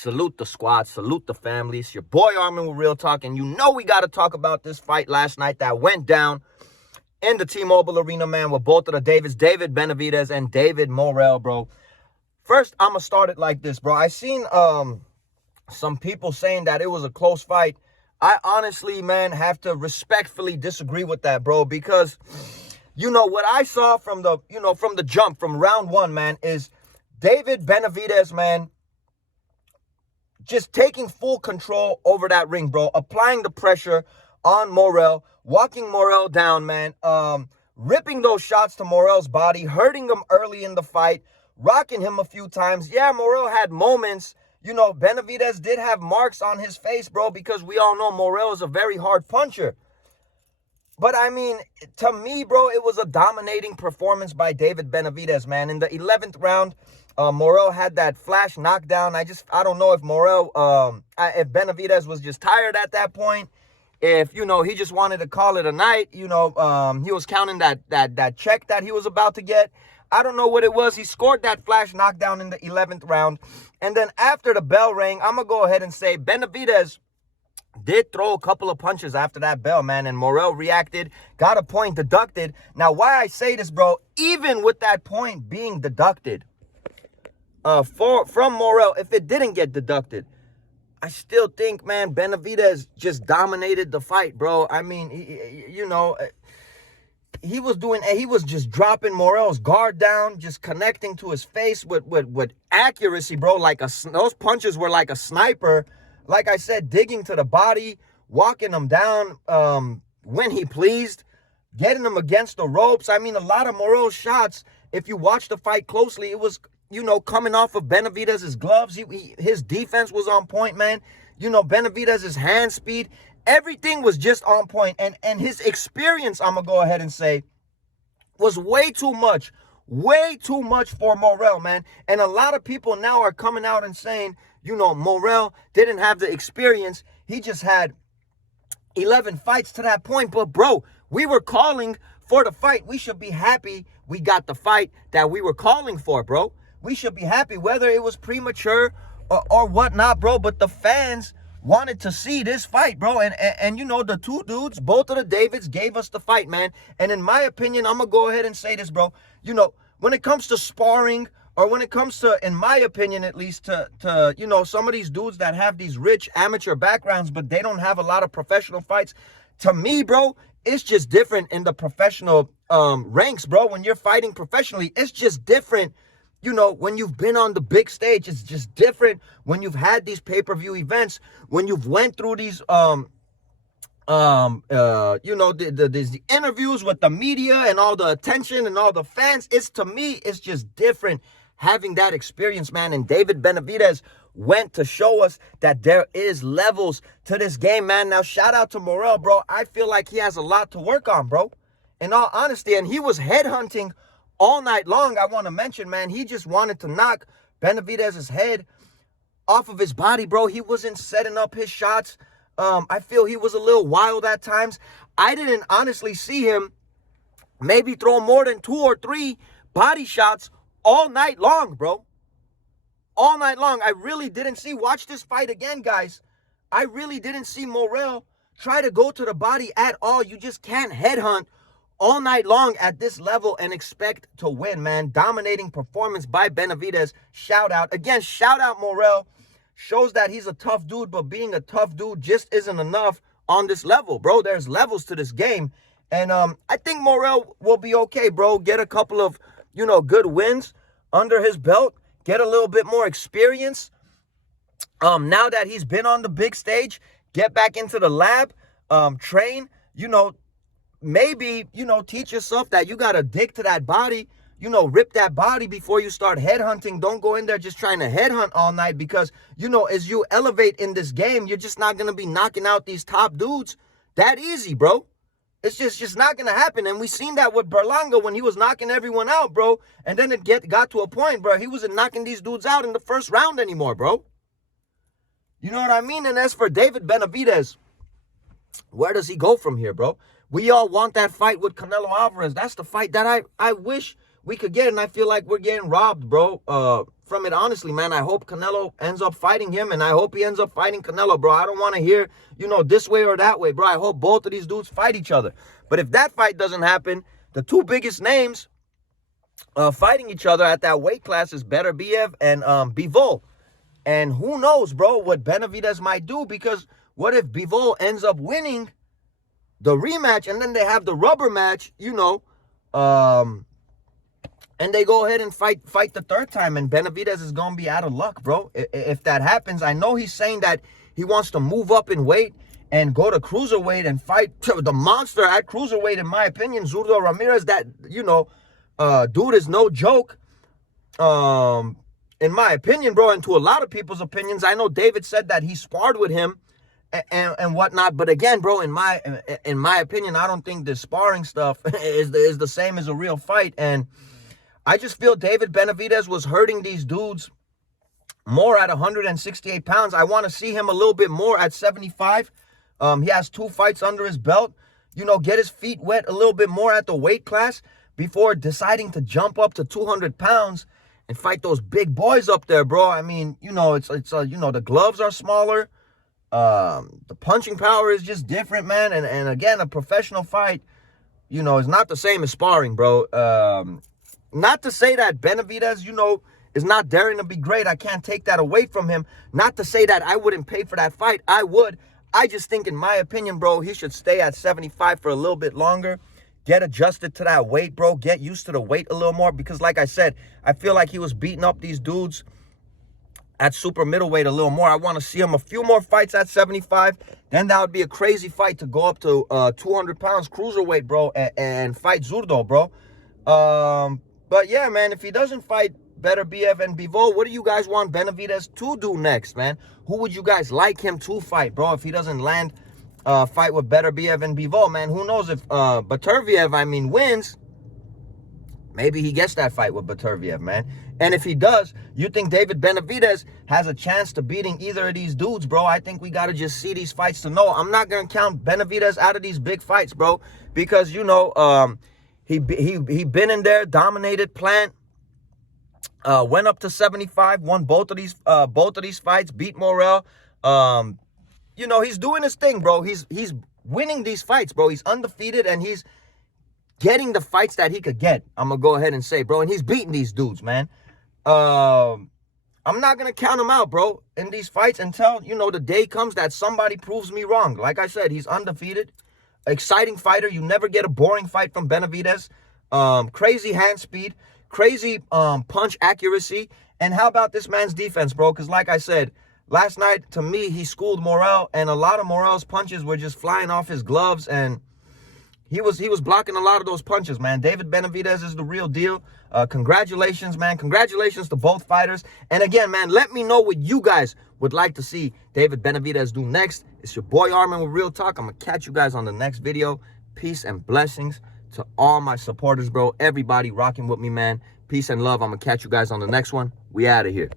Salute the squad, salute the family. It's your boy Armin with Real Talk, and you know we got to talk about this fight last night that went down in the T-Mobile Arena, man, with both of the Davids, David Benavidez and David Morrell, bro. First, I'm going to start it like this, bro. I seen some people saying that it was a close fight. I honestly, man, have to respectfully disagree with that, bro, because, you know, what I saw from the jump, from round one, man, is David Benavidez, man, just taking full control over that ring, bro. Applying the pressure on Morrell, walking Morrell down, man. Ripping those shots to Morrell's body, hurting him early in the fight, rocking him a few times. Yeah, Morrell had moments. You know, Benavidez did have marks on his face, bro, because we all know Morrell is a very hard puncher. But, I mean, to me, bro, it was a dominating performance by David Benavidez, man. In the 11th round, Morrell had that flash knockdown. I don't know if if Benavidez was just tired at that point. If, you know, he just wanted to call it a night, you know, he was counting that check that he was about to get. I don't know what it was. He scored that flash knockdown in the 11th round. And then after the bell rang, I'm going to go ahead and say Benavidez did throw a couple of punches after that bell, man, and Morrell reacted, got a point deducted. Now, why I say this, bro, even with that point being deducted from Morrell, if it didn't get deducted, I still think, man, Benavidez just dominated the fight, bro. I mean, he was just dropping Morrell's guard down, just connecting to his face with accuracy, bro. Like those punches were like a sniper. Like I said, digging to the body, walking him down when he pleased, getting him against the ropes. I mean, a lot of Morrell's shots, if you watch the fight closely, it was, you know, coming off of Benavidez's gloves. His defense was on point, man. You know, Benavidez's hand speed, everything was just on point. And his experience, I'm going to go ahead and say, was way too much for Morrell, man. And a lot of people now are coming out and saying, you know, Morrell didn't have the experience. He just had 11 fights to that point. But, bro, we were calling for the fight. We should be happy we got the fight that we were calling for, bro. We should be happy, whether it was premature or whatnot, bro. But the fans wanted to see this fight, bro. And you know, the two dudes, both of the Davids, gave us the fight, man. And in my opinion, I'm going to go ahead and say this, bro. You know, when it comes to sparring, or when it comes to, in my opinion at least, to you know, some of these dudes that have these rich amateur backgrounds, but they don't have a lot of professional fights, to me, bro, it's just different in the professional ranks, bro. When you're fighting professionally, it's just different. You know, when you've been on the big stage, it's just different. When you've had these pay-per-view events, when you've went through these, you know, the interviews with the media and all the attention and all the fans, to me, it's just different having that experience, man. And David Benavidez went to show us that there is levels to this game, man. Now, shout out to Morrell, bro. I feel like he has a lot to work on, bro, in all honesty. And he was headhunting all night long. I want to mention, man, he just wanted to knock Benavidez's head off of his body, bro. He wasn't setting up his shots. I feel he was a little wild at times. I didn't honestly see him maybe throw more than 2 or 3 body shots all night long, bro. All night long. I really didn't see. Watch this fight again, guys. I really didn't see Morrell try to go to the body at all. You just can't headhunt all night long at this level and expect to win, man. Dominating performance by Benavidez. Shout out. Again, shout out Morrell. Shows that he's a tough dude, but being a tough dude just isn't enough on this level, bro. There's levels to this game. And I think Morrell will be okay, bro. Get a couple of, you know, good wins under his belt. Get a little bit more experience. Now that he's been on the big stage, get back into the lab, train, you know, maybe, you know, teach yourself that you got to dig to that body, you know, rip that body before you start headhunting. Don't go in there just trying to headhunt all night because, you know, as you elevate in this game, you're just not going to be knocking out these top dudes that easy, bro. It's just not going to happen. And we seen that with Berlanga when he was knocking everyone out, bro. And then it got to a point, bro, he wasn't knocking these dudes out in the first round anymore, bro. You know what I mean? And as for David Benavidez, where does he go from here, bro? We all want that fight with Canelo Alvarez. That's the fight that I wish we could get. And I feel like we're getting robbed, bro, from it. Honestly, man, I hope Canelo ends up fighting him, and I hope he ends up fighting Canelo, bro. I don't want to hear, this way or that way, bro. I hope both of these dudes fight each other. But if that fight doesn't happen, the two biggest names fighting each other at that weight class is Benavidez and Bivol. And who knows, bro, what Benavidez might do, because what if Bivol ends up winning the rematch, and then they have the rubber match, and they go ahead and fight the third time, and Benavidez is going to be out of luck, bro. If that happens, I know he's saying that he wants to move up in weight and go to cruiserweight and fight the monster at cruiserweight, in my opinion, Zurdo Ramirez. That, dude is no joke. In my opinion, bro, and to a lot of people's opinions. I know David said that he sparred with him and whatnot, but again, bro, in my opinion, I don't think the sparring stuff is the same as a real fight. And I just feel David Benavidez was hurting these dudes more at 168 pounds. I want to see him a little bit more at 75. He has 2 fights under his belt. Get his feet wet a little bit more at the weight class before deciding to jump up to 200 pounds and fight those big boys up there, bro. I mean, it's the gloves are smaller. The punching power is just different, man. And again, a professional fight, is not the same as sparring, bro. Not to say that Benavidez, is not daring to be great. I can't take that away from him. Not to say that I wouldn't pay for that fight. I would. I just think, in my opinion, bro, he should stay at 75 for a little bit longer. Get adjusted to that weight, bro. Get used to the weight a little more. Because like I said, I feel like he was beating up these dudes at super middleweight a little more. I want to see him a few more fights at 75. Then that would be a crazy fight to go up to 200 pounds cruiserweight, bro, and fight Zurdo, bro. But yeah, man, if he doesn't fight Benavidez and Bivol, what do you guys want Benavidez to do next, man? Who would you guys like him to fight, bro, if he doesn't land fight with Benavidez and Bivol, man? Who knows if Beterbiev, wins, maybe he gets that fight with Beterbiev, man. And if he does, you think David Benavidez has a chance to beating either of these dudes, bro? I think we got to just see these fights to know. I'm not going to count Benavidez out of these big fights, bro, because, he been in there, dominated Plant, went up to 75, won both of these fights, beat Morrell. He's doing his thing, bro. He's winning these fights, bro. He's undefeated, and he's getting the fights that he could get. I'm going to go ahead and say, bro, and he's beating these dudes, man. I'm not going to count him out, bro, in these fights until, the day comes that somebody proves me wrong. Like I said, he's undefeated. Exciting fighter. You never get a boring fight from Benavidez. Crazy hand speed. Crazy punch accuracy. And how about this man's defense, bro? Because like I said, last night, to me, he schooled Morrell, and a lot of Morrell's punches were just flying off his gloves, and he was blocking a lot of those punches, man. David Benavidez is the real deal. Congratulations, man. Congratulations to both fighters. And again, man, let me know what you guys would like to see David Benavidez do next. It's your boy Armin with Real Talk. I'm going to catch you guys on the next video. Peace and blessings to all my supporters, bro. Everybody rocking with me, man. Peace and love. I'm going to catch you guys on the next one. We out of here.